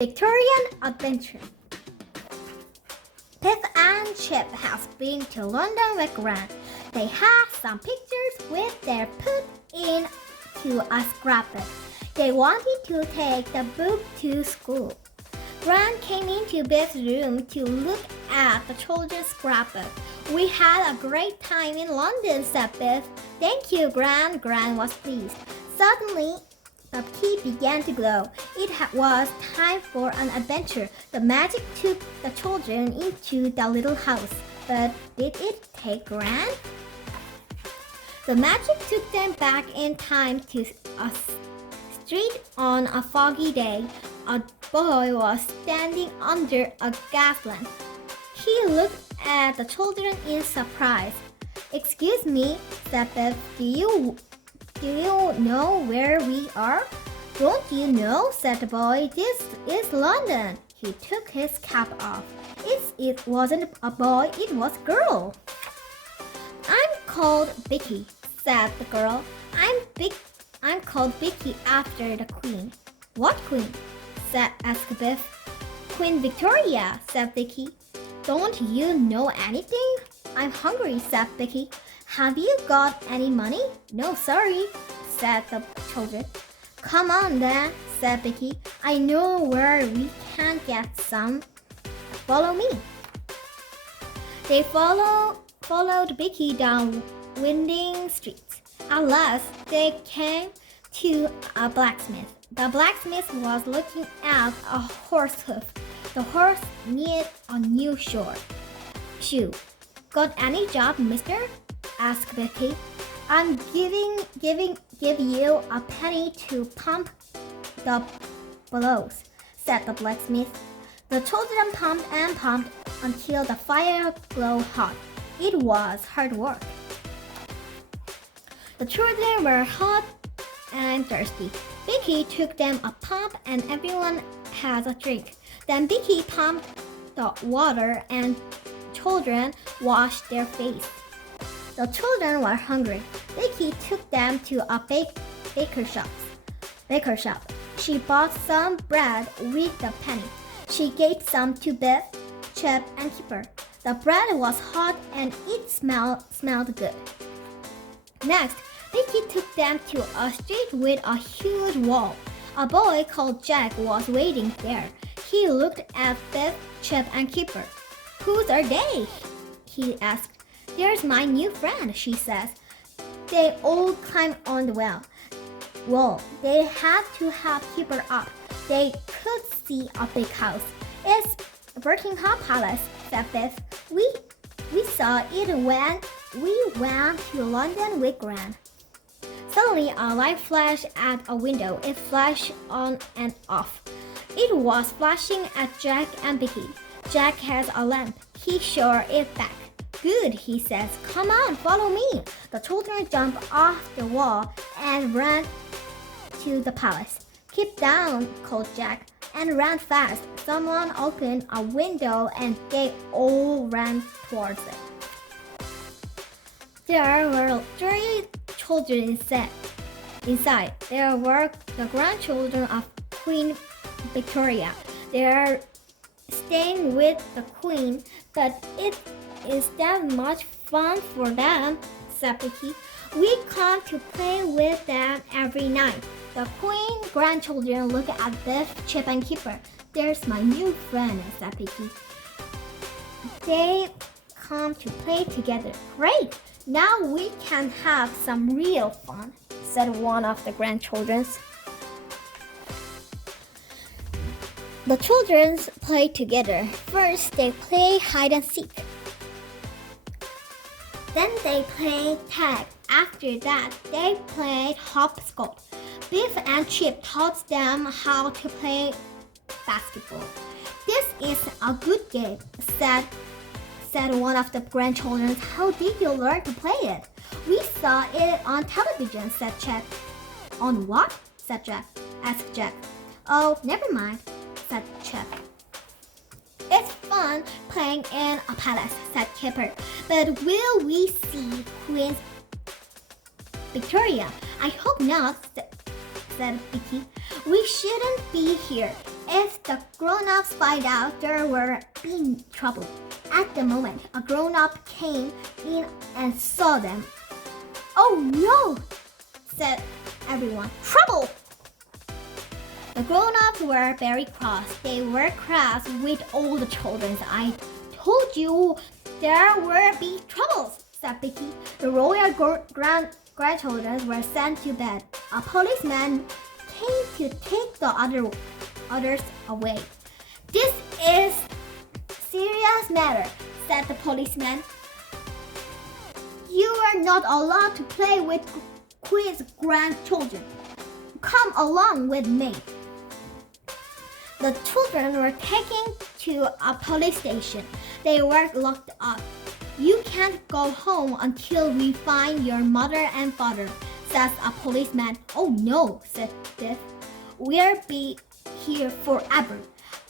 Victorian adventure. Pip and Chip has been to London with Gran. They have some pictures with their put into a scrapbook. They wanted to take the book to school. Gran came into Biff's room to look at the children's scrapbook. "We had a great time in London," said Biff. "Thank you, Gran." Gran was pleased. Suddenly, the key began to glow. It was time for an adventure. The magic took the children into the little house. But did it take Gran? The magic took them back in time to a street on a foggy day. A boy was standing under a gas lamp. He looked at the children in surprise. "Excuse me," said Biff, Do you know where we are?" "Don't you know?" said the boy. "This is London." He took his cap off. It wasn't a boy, it was a girl. "I'm called Vicky," said the girl. I'm called Vicky after the Queen." "What Queen?" asked Biff. "Queen Victoria," said Vicky. "Don't you know anything?" "I'm hungry," said Vicky. "Have you got any money?" "No, sorry," said the children. "Come on then," said Vicky. "I know where we can get some. Follow me." They followed Vicky down winding streets. At last, they came to a blacksmith. The blacksmith was looking at a horse hoof. The horse needed a new shoe. "Got any job, mister?" asked Vicky. "I'm give you a penny to pump the bellows," said the blacksmith. The children pumped and pumped until the fire glowed hot. It was hard work. The children were hot and thirsty. Vicky took them a pump and everyone had a drink. Then Vicky pumped the water and children washed their face. The children were hungry. Vicky took them to a baker shop. She bought some bread with the penny. She gave some to Biff, Chip, and Kipper. The bread was hot and it smelled good. Next, Vicky took them to a street with a huge wall. A boy called Jack was waiting there. He looked at Biff, Chip, and Kipper. "Whose are they?" he asked. "There's my new friend," she says. They all climbed on the wall. They had to help Kipper up. They could see a big house. "It's Buckingham Palace," said Biff. We saw it when we went to London with Gran." Suddenly, a light flashed at a window. It flashed on and off. It was flashing at Jack and Vicky. Jack has a lamp. He showed it back. "Good," he says. "Come on, follow me." The children jumped off the wall and ran to the palace. "Keep down," called Jack, and ran fast. Someone opened a window and they all ran towards it. There were 3 children inside. There were the grandchildren of Queen Victoria. They are staying with the Queen, but it is that much fun for them, said Vicky. "We come to play with them every night." The Queen grandchildren look at Biff, Chip, and Kipper. "There's my new friend," said Vicky. "They come to play together. Great! Now we can have some real fun," said one of the grandchildren. The children played together. First, they played hide and seek. Then they played tag. After that, they played hopscotch. Biff and Chip taught them how to play basketball. "This is a good game," said one of the grandchildren. "How did you learn to play it?" "We saw it on television," said Chip. "On what?" asked Jack. "Oh, never mind," said Chip. "It's fun playing in a palace," said Kipper. "But will we see Queen Victoria?" "I hope not," said Vicky. "We shouldn't be here. if the grown-ups find out there were in trouble. At the moment, a grown-up came in and saw them. "Oh no!" said everyone. "Trouble!" The grown-ups were very cross. They were cross with all the children. "I told you there would be troubles," said Vicky. The royal grandchildren were sent to bed. A policeman came to take the others away. "This is serious matter," said the policeman. "You are not allowed to play with Queen's grandchildren. Come along with me." The children were taken to a police station. They were locked up. "You can't go home until we find your mother and father," says a policeman. "Oh no," said Biff. "We'll be here forever."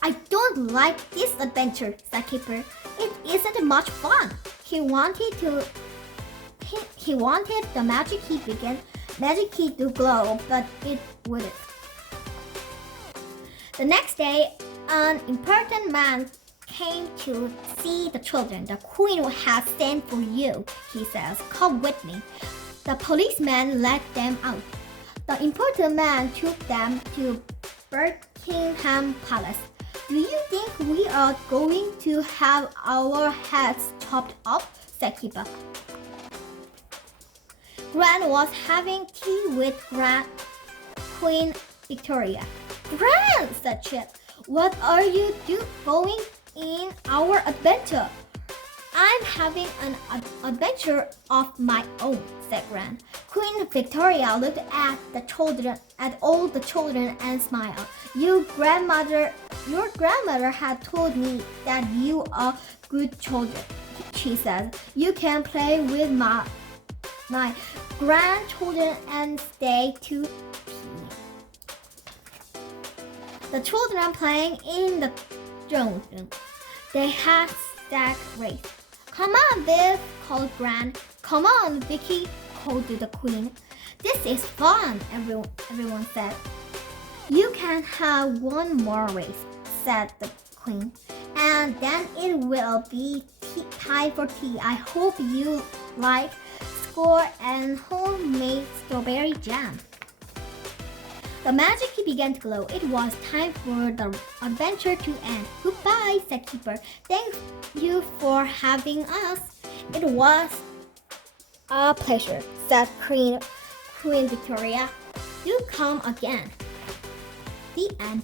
"I don't like this adventure," said Kipper. "It isn't much fun." He wanted the magic key to glow, but it wouldn't. The next day, an important man came to see the children. "The Queen has sent for you," he says. "Come with me." The policeman let them out. The important man took them to Buckingham Palace. "Do you think we are going to have our heads chopped off?" said Kipper. Gran was having tea with Queen Victoria. "Gran," said Chip, "what are you going in our adventure?" "I'm having an adventure of my own," said Gran. Queen Victoria looked at all the children and smiled. Your grandmother had told me that you are good children," she said. "You can play with my grandchildren and stay to tea." The children playing in the throne room. They had stag race. "Come on, Biff," called Gran. "Come on, Vicky," called the Queen. "This is fun," everyone said. "You can have one more race," said the Queen, "and then it will be time for tea. I hope you like score and homemade strawberry jam." The magic key began to glow. It was time for the adventure to end. "Goodbye," said Keeper. "Thank you for having us." "It was a pleasure," said Queen Victoria. "Do come again." The end.